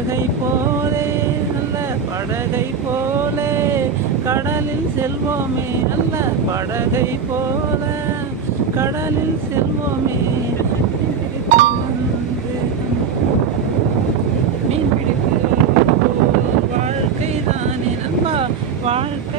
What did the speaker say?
படகை போலே நல்ல படகை போலே கடலில் செல்வோமே நல்ல படகை போல கடலில் செல்வோமே மீன் பிடித்து வாழ்க்கை தானே நண்பா வாழ்க்கை